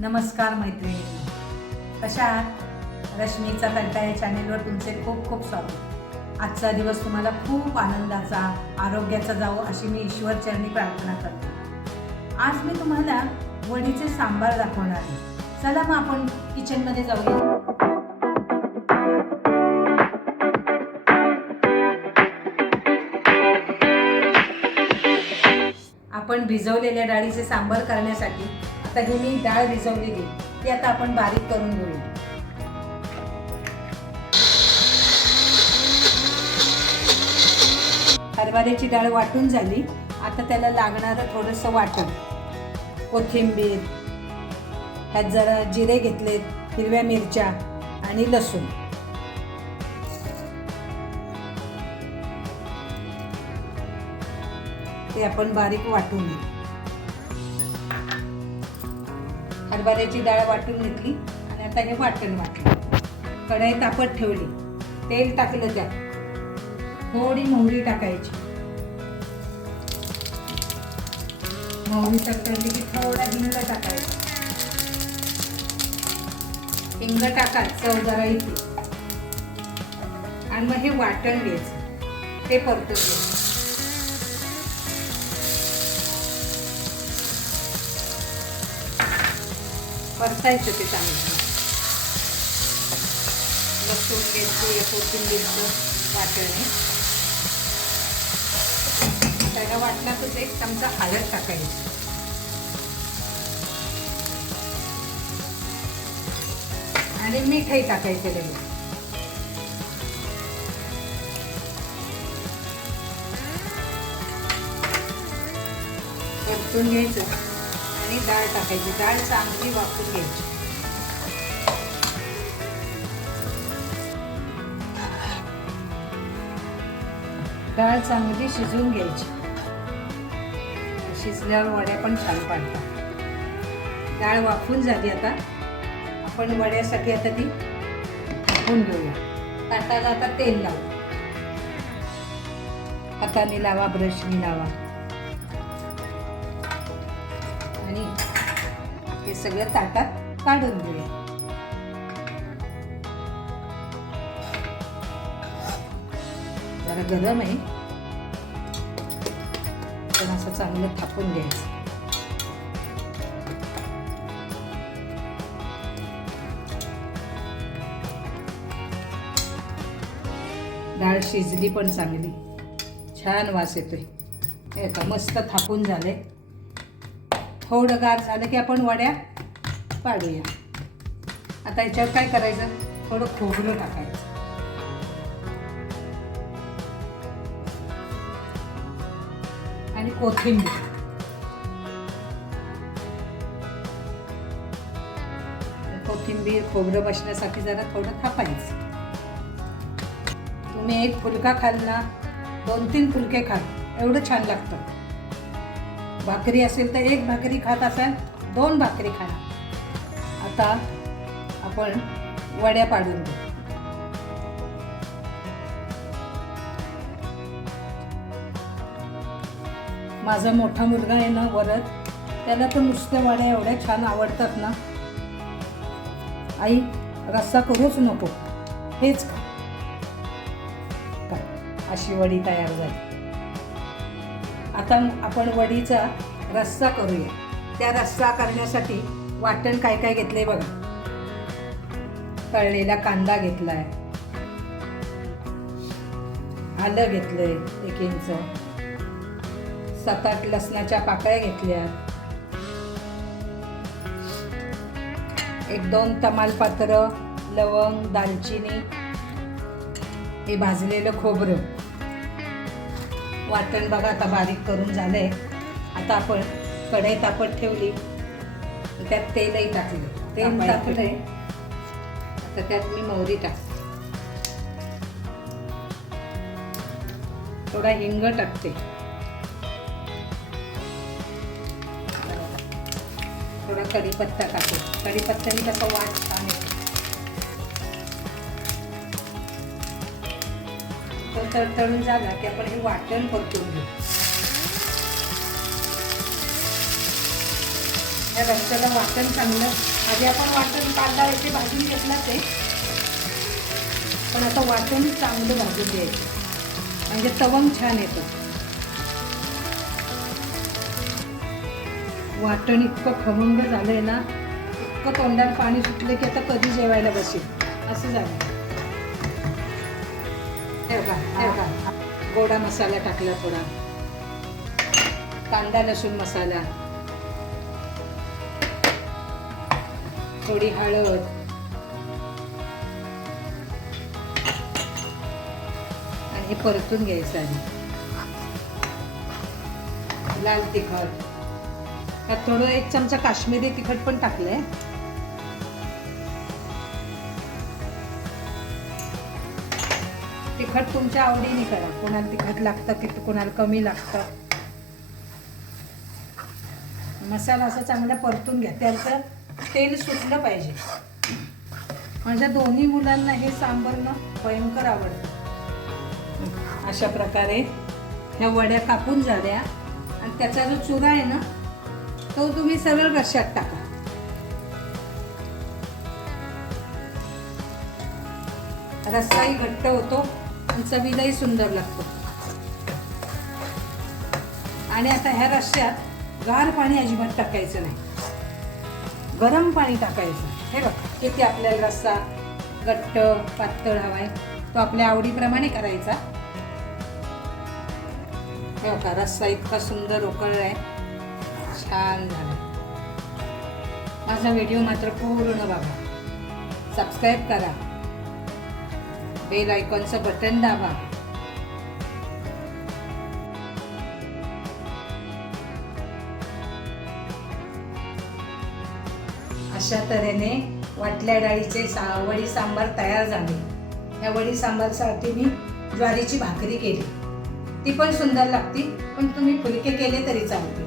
नमस्कार मैत्रिणी. कशा आहात रश्मीचा तंटा या चॅनेलवर तुमचे खूप खूप स्वागत. आजचा दिवस तुम्हाला खूप आनंदाचा आरोग्याचा जावो अशी मी ईश्वर चरणी प्रार्थना करते. आज मी तुम्हाला वडीचे सांबार दाखवणार आहे. चला मग आपण किचनमध्ये जाऊया. आपण भिजवलेल्या डाळीचे सांबार करण्यासाठी आता ही मी डाळ भिजवलेली ती आता आपण बारीक करून घेऊया हरभऱ्याची डाळ वाटून झाली. आता त्याला लागणारं थोडंसं वाटण. कोथिंबीर ह्यात जरा जिरे घेतलेत हिरव्या मिरच्या आणि लसूण. ते आपण बारीक वाटून घेऊ. हरभऱ्याची डाळ वाटून घेतली आणि आता हे वाटण वाटलं. कढई तापत ठेवली. तेल टाकलं त्यात. थोडी मोहरी टाकायची. मोहरी टाकली की थोडा हिंग टाकायचा. हिंग टाका चव जरा येते. आणि मग हे वाटण घ्यायचं. ते परतून घ्यायचं. परतायचं ते चांगलं. लसूण मिरची कोथिंबीरचं वाटणे. त्याला वाटणातच एक चमचा हळद टाकायची. आणि मीठही टाकायचे लगेच परतून घ्यायचं. आणि डाळ टाकायची. डाळ चांगली वापरून घ्यायची. डाळ चांगली शिजवून घ्यायची. शिजल्यावर वड्या पण छान पाडतात. डाळ वाफून झाली आता. आपण वड्यासाठी आता ती वाफून घेऊया. ताटाला आता तेल लावू. हाताने लावा ब्रशने लावा. हे सगळं ताटात काढून घेऊया. जरा गरम आहे. पण असं चांगलं थापून घ्यायचं. डाळ शिजली पण चांगली. छान वास येतोय. हे का मस्त थापून झाले थोडं गार झालं की आपण वड्या पाडूया. आता याच्यावर काय करायचं? थोडं खोबरं टाकायचं. आणि कोथिंबीर. कोथिंबीर खोबरं बसण्यासाठी जरा थोडं थापायचं. तुम्ही एक फुलका खाल ना दोन तीन फुलके खाल. एवढं छान लागतं. भाकरी असेल तर एक भाकरी खात असाल दोन भाकरी खा. आता आपण वड्या पाडून घेऊ. माझा मोठा मुलगा आहे ना वरद त्याला तर नुसत्या वड्या एवढ्या छान आवडतात ना. आई रस्सा करूच नको हेच खा. अशी वडी तयार झाली. आता आपण वडीचा रस्सा करूया. त्या रस्सा करण्यासाठी वाटण काय काय घेतलंय बघा. तळलेला कांदा घेतलाय. आलं घेतलंय एक इंच. सात आठ लसणाच्या पाकळ्या घेतल्या. एक दोन तमालपत्र लवंग दालचिनी. हे भाजलेलं खोबरं. वाटण बघा आता बारीक करून झालंय. आता आपण कढई तापत ठेवली. त्यात तेलही टाकलं. तेल टाकलंय. आता त्यात मी मोहरी टाकते. थोडा हिंग टाकते. थोडा कढीपत्ता टाकते. कढीपत्त्याने कसा वास छान येतो. तो तडतडून झाला की आपण हे वाटण परतून घेऊ. या रस्त्याला वाटण चांगलं आधी आपण वाटण कांदा इथे भाजून घेतलाच आहे पण आता वाटण चांगलं भाजून द्यायचं म्हणजे तवंग छान येतं. वाटण इतकं खमंग आहे ना इतकं तोंडात पाणी सुटलं की आता कधी जेवायला बसेल? असं झालं. हे बघा हे बघा गोडा मसाला टाकला थोडा. कांदा लसूण मसाला. थोडी हळद. आणि हे परतून घ्यायचं आहे. लाल तिखट. त्यात थोडं एक चमचा काश्मीरी तिखट पण टाकलंय. तिखट तुमच्या आवडीने करा. कोणाला तिखट लागतं की कोणाला कमी लागतं. मसाला असा चांगला परतून घ्या. त्याचं तेल सुटलं पाहिजे. माझ्या दोन्ही मुलांना हे सांबर ना भयंकर आवडतं. अशा प्रकारे ह्या वड्या कापून झाल्या. आणि त्याचा जो चुरा आहे ना तो तुम्ही सरळ रश्यात टाका. रस्साही घट्ट होतो. आणि चवीलाही सुंदर लागतो. आणि आता ह्या रश्श्यात गार पाणी अजिबात टाकायचं नाही. गरम पाणी टाकायचं. हे बघ किती आपल्याला रस्सा घट्ट पातळ हवा आहे तो आपल्या आवडीप्रमाणे करायचा. हे बघा रस्सा इतका सुंदर उकळलाय. छान झाला. माझा व्हिडिओ मात्र पूर्ण बघा. सबस्क्राईब करा. बेल आयकॉनचं बटन दाबा. अशा तऱ्हेने वाटल्या डाळीचे सा वडी सांबार तयार झाले. या वडी सांबारसाठी मी ज्वारीची भाकरी केली. ती पण सुंदर लागती पण तुम्ही फुलके केले तरी चालते